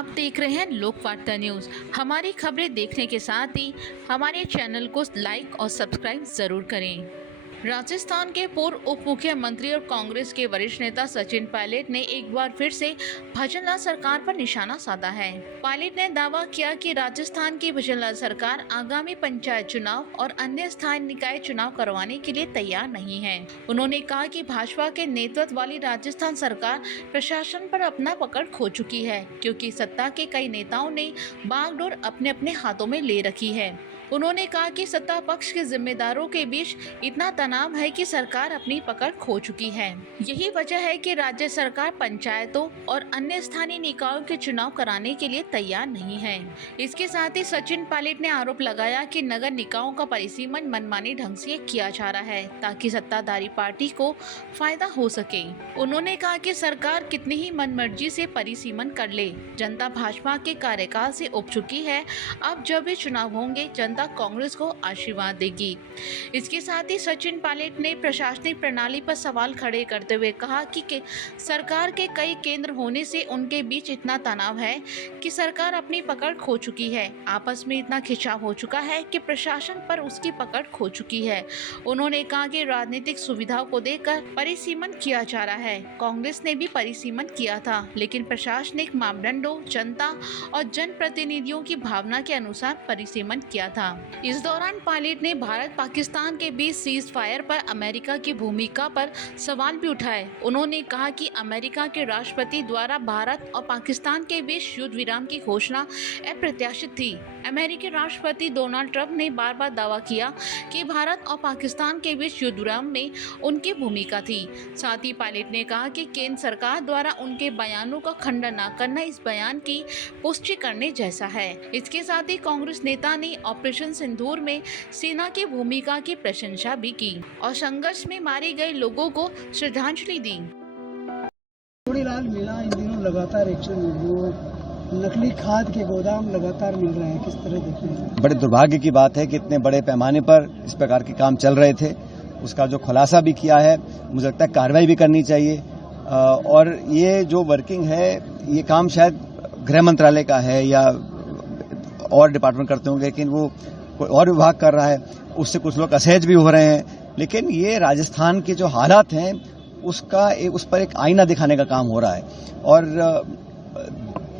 आप देख रहे हैं लोकवार्ता न्यूज। हमारी खबरें देखने के साथ ही हमारे चैनल को लाइक और सब्सक्राइब जरूर करें। राजस्थान के पूर्व उप मुख्यमंत्री और कांग्रेस के वरिष्ठ नेता सचिन पायलट ने एक बार फिर से भजनलाल सरकार पर निशाना साधा है। पायलट ने दावा किया कि राजस्थान की भजनलाल सरकार आगामी पंचायत चुनाव और अन्य स्थानीय निकाय चुनाव करवाने के लिए तैयार नहीं है। उन्होंने कहा कि भाजपा के नेतृत्व वाली राजस्थान सरकार प्रशासन पर अपना पकड़ खो चुकी है, क्योंकि सत्ता के कई नेताओं ने बागडोर अपने अपने हाथों में ले रखी है। उन्होंने कहा कि सत्ता पक्ष के जिम्मेदारों के बीच इतना तनाव है कि सरकार अपनी पकड़ खो चुकी है। यही वजह है कि राज्य सरकार पंचायतों और अन्य स्थानीय निकायों के चुनाव कराने के लिए तैयार नहीं है। इसके साथ ही सचिन पायलट ने आरोप लगाया कि नगर निकायों का परिसीमन मनमानी ढंग से किया जा रहा है, ताकि सत्ताधारी पार्टी को फायदा हो सके। उन्होंने कहा कि सरकार कितनी ही मनमर्जी से परिसीमन कर ले, जनता भाजपा के कार्यकाल से उब चुकी है। अब जब भी चुनाव होंगे, जनता कांग्रेस को आशीर्वाद देगी। इसके साथ ही सचिन पायलट ने प्रशासनिक प्रणाली पर सवाल खड़े करते हुए कहा कि सरकार के कई केंद्र होने से उनके बीच इतना तनाव है कि सरकार अपनी पकड़ खो चुकी है। आपस में इतना खिंचाव हो चुका है कि प्रशासन पर उसकी पकड़ खो चुकी है। उन्होंने कहा कि राजनीतिक सुविधाओं को देकर परिसीमन किया जा रहा है। कांग्रेस ने भी परिसीमन किया था, लेकिन प्रशासनिक मापदंडों, जनता और जनप्रतिनिधियों की भावना के अनुसार परिसीमन किया था। इस दौरान पायलट ने भारत पाकिस्तान के बीच सीज फायर पर अमेरिका की भूमिका पर सवाल भी उठाए। उन्होंने कहा कि अमेरिका के राष्ट्रपति द्वारा भारत और पाकिस्तान के बीच युद्ध विराम की घोषणा अप्रत्याशित थी। अमेरिकी राष्ट्रपति डोनाल्ड ट्रंप ने बार बार दावा किया कि भारत और पाकिस्तान के बीच युद्ध विराम में उनकी भूमिका थी। साथ ही पायलट ने कहा कि केंद्र सरकार द्वारा उनके बयानों का खंडन न करना इस बयान की पुष्टि करने जैसा है। इसके साथ ही कांग्रेस नेता ने ऑपरेशन सिंदूर में सेना की भूमिका की प्रशंसा भी की और संघर्ष में मारे गए लोगों को श्रद्धांजलि दी। लाल मीणा इन दिनों लगातार एक्शन जो नकली खाद के गोदाम लगातार मिल रहे हैं, किस तरह देखते हैं? बड़े दुर्भाग्य की बात है कि इतने बड़े पैमाने पर इस प्रकार के काम चल रहे थे। उसका जो खुलासा भी किया है, मुझे लगता है कार्रवाई भी करनी चाहिए। और ये जो वर्किंग है, ये काम शायद गृह मंत्रालय का है या और डिपार्टमेंट करते होंगे, लेकिन वो कोई और विभाग कर रहा है। उससे कुछ लोग असहज भी हो रहे हैं। लेकिन ये राजस्थान के जो हालात हैं उस पर एक आईना दिखाने का काम हो रहा है और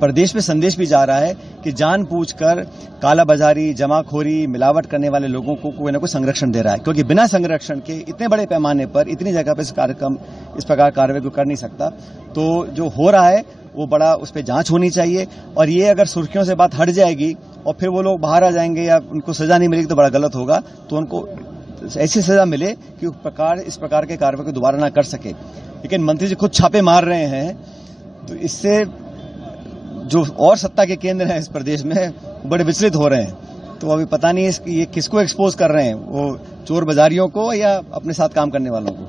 प्रदेश में संदेश भी जा रहा है कि जानबूझकर कालाबाजारी, जमाखोरी, मिलावट करने वाले लोगों को कोई न कोई संरक्षण दे रहा है, क्योंकि बिना संरक्षण के इतने बड़े पैमाने पर इतनी जगह पर इस प्रकार कार्रवाई को कर नहीं सकता। तो जो हो रहा है वो बड़ा उस पर जांच होनी चाहिए और ये अगर सुर्खियों से बात हट जाएगी और फिर वो लोग बाहर आ जाएंगे या उनको सजा नहीं मिलेगी तो बड़ा गलत होगा। तो उनको ऐसी सजा मिले कि इस प्रकार के कार्रवाई को दोबारा ना कर सके। लेकिन मंत्री जी खुद छापे मार रहे हैं, तो इससे जो और सत्ता के केंद्र हैं इस प्रदेश में बड़े विचलित हो रहे हैं। तो अभी पता नहीं है ये किसको एक्सपोज कर रहे हैं, वो चोर बाजारियों को या अपने साथ काम करने वालों को।